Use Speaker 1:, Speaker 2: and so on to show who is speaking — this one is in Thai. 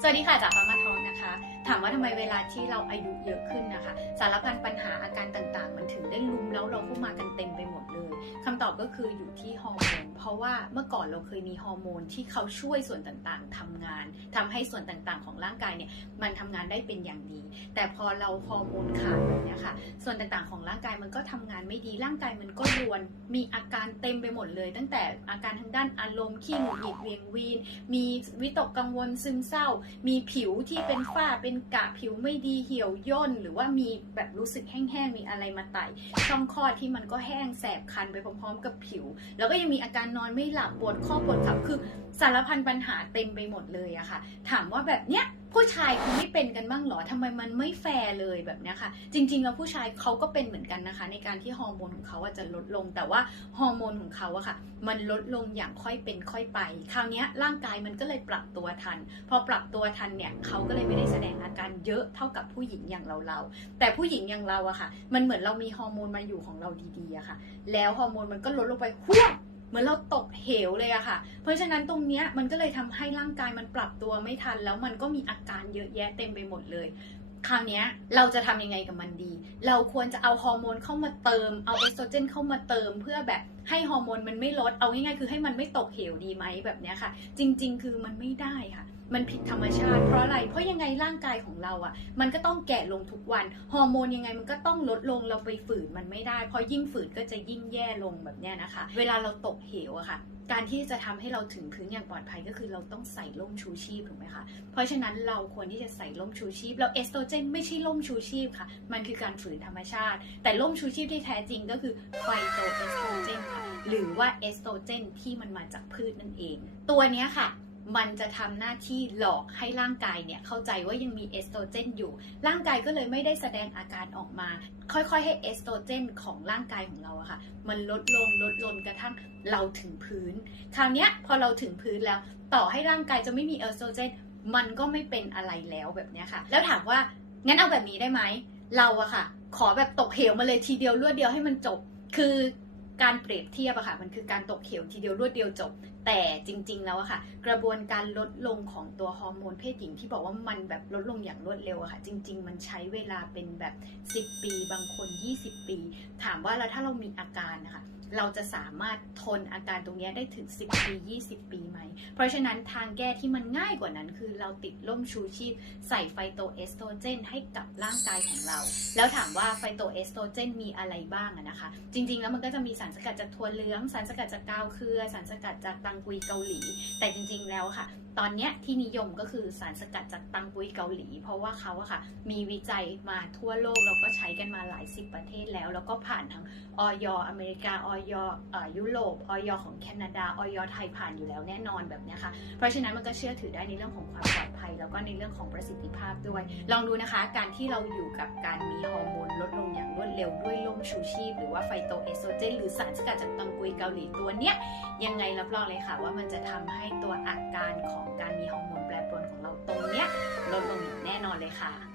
Speaker 1: สวัสดีค่ะจากฟามาทองนะคะ ถามว่าทำไมเวลาที่เราอายุเยอะขึ้นนะคะ สารพันปัญหาอาการต่างๆ มันถึงได้ลุมแล้วเราเข้ามากันเต็มไปหมดเลยคำตอบก็คืออยู่ที่ฮอร์โมนเพราะว่าเมื่อก่อนเราเคยมีฮอร์โมนที่เขาช่วยส่วนต่างๆทำงานทำให้ส่วนต่างๆ ของร่างกายเนี่ยมันทำงานได้เป็นอย่างดี แต่พอเราฮอร์โมนขาดแบบเนี้ยค่ะ ส่วนต่างๆของร่างกายมันก็ทำงานไม่ดีร่างกายมันก็รวน มีอาการเต็มไปหมดเลย ตั้งแต่อาการทางด้านอารมณ์ขี้หงุดหงิดเวียงวีน มีวิตกกังวลซึมเศร้า มีผิวที่เป็นฝ้าเป็นกะผิวไม่ดีเหี่ยวย่น หรือว่ามีแบบรู้สึกแห้งๆมีอะไรมาไต่ช่องคลอดที่มันก็แห้งแสบคันไปพร้อมๆ กับผิว แล้วก็ยังมีอาการนอนไม่หลับปวดข้อปวดเข่าคือสารพันปัญหาเต็มไปหมดเลยอะค่ะ ถามว่าแบบเนี้ย ผู้ชายเขาไม่เป็นกันบ้างเหรอทำไมมันไม่แฟร์เลยแบบเนี้ยค่ะ จริง ๆ แล้วผู้ชายเขาก็เป็นเหมือนกันนะคะ ในการที่ฮอร์โมนของเขาอะจะลดลง แต่ว่าฮอร์โมนของเขาอะค่ะ มันลดลงอย่างค่อยเป็นค่อยไป คราวเนี้ยร่างกายมันก็เลยปรับตัวทัน พอปรับตัวทันเนี่ยเขาก็เลยไม่ได้แสดงอาการเยอะเท่ากับผู้หญิงอย่างเราเราๆแต่ผู้หญิงอย่างเราอะค่ะ มันเหมือนเรามีฮอร์โมนมาอยู่ของเราดีๆอะค่ะ แล้วฮอร์โมนมันก็ลดลงไปหว เหมือนเราตกเหวเลยอะค่ะ เพราะฉะนั้นตรงเนี้ยมันก็เลยทำให้ร่างกายมันปรับตัวไม่ทัน แล้วมันก็มีอาการเยอะแยะเต็มไปหมดเลย คราวเนี้ยเราจะทำยังไงกับมันดี เราควรจะเอาฮอร์โมนเข้ามาเติม เอาเอสโตรเจนเข้ามาเติมเพื่อแบบให้ฮอร์โมนมันไม่ลด เอาง่ายๆคือให้มันไม่ตกเหวดีไหมแบบนี้ค่ะ จริง ๆ คือมันไม่ได้ค่ะ มันผิดธรรมชาติ เพราะอะไร เพราะยังไงร่างกายของเราอะ่ะ มันก็ต้องแก่ลงทุกวัน ฮอร์โมนยังไงมันก็ต้องลดลง เราไปฝืนมันไม่ได้ เพราะยิ่งฝืนก็จะยิ่งแย่ลงแบบนี้นะคะ เวลาเราตกเหวอะค่ะการที่จะทำให้เราถึงพื้นอย่างปลอดภัยก็คือเราต้องใส่ร่มชูชีพถูกไหมคะ เพราะฉะนั้นเราควรที่จะใส่ร่มชูชีพ แล้วเอสโตรเจนไม่ใช่ร่มชูชีพค่ะ มันคือการฝืนธรรมชาติ แต่ร่มชูชีพที่แท้จริงก็คือไฟโตเอ หรือว่าเอสโตรเจนที่มันมาจากพืชนั่นเอง ตัวนี้ค่ะ มันจะทำหน้าที่หลอกให้ร่างกายเนี่ยเข้าใจว่ายังมีเอสโตรเจนอยู่ ร่างกายก็เลยไม่ได้แสดงอาการออกมา ค่อยๆ ให้เอสโตรเจนของร่างกายของเราอะค่ะ มันลดลงลดลงกระทั่งเราถึงพื้น คราวนี้พอเราถึงพื้นแล้ว ต่อให้ร่างกายจะไม่มีเอสโตรเจนมันก็ไม่เป็นอะไรแล้วแบบนี้ค่ะ แล้วถามว่างั้นเอาแบบนี้ได้ไหมเราอะค่ะ ขอแบบตกเหวมาเลยทีเดียวรวดเดียวให้มันจบ คือ การเปรียบเทียบอะค่ะ มันคือการตกเขียวทีเดียวรวดเดียวจบ แต่จริงๆแล้วอะค่ะ กระบวนการลดลงของตัวฮอร์โมนเพศหญิงที่บอกว่ามันแบบลดลงอย่างรวดเร็วอะค่ะ จริง ๆ มันใช้เวลาเป็นแบบ 10 ปี บางคน 20 ปี ถามว่าแล้วถ้าเรามีอาการนะคะเราจะสามารถทนอาการตรงนี้ได้ถึง 10 ปี 20 ปีไหม เพราะฉะนั้นทางแก้ที่มันง่ายกว่านั้น คือเราติดร่มชูชีพ ใส่ไฟโตเอสโตรเจน ให้กับร่างกายของเรา แล้วถามว่าไฟโตเอสโตรเจนมีอะไรบ้างอะนะคะ จริง ๆ แล้วมันก็จะมีสารสกัดจากถั่วเหลือง สารสกัดจากกาวเครือ สารสกัดจากตังกุยเกาหลี แต่จริงๆแล้วค่ะ ตอนนี้ที่นิยมก็คือสารสกัดจากตังกุยเกาหลี เพราะว่าเขาอะค่ะ มีวิจัยมาทั่วโลกแล้วก็ใช้กันมาหลายสิบประเทศแล้ว แล้วก็ผ่านทั้งออยอเมริกาออยอยุโรปออยของแคนาดาออยไทยผ่านอยู่แล้วแน่นอนแบบนี้ค่ะ เพราะฉะนั้นมันก็เชื่อถือได้ในเรื่องของความปลอดภัย แล้วก็ในเรื่องของประสิทธิภาพด้วย ลองดูนะคะ การที่เราอยู่กับการมีฮอร์โมน เร็วด้วยล่มชูชีพ หรือว่าไฟโตเอสโตรเจน หรือสารสกัดจากตังกุยเกาหลีตัวเนี้ย ยังไงรับรองเลยค่ะ ว่ามันจะทำให้ตัวอาการของการมีฮอร์โมนแปรปรวนของเราตรงเนี้ยลดลงอย่างแน่นอนเลยค่ะ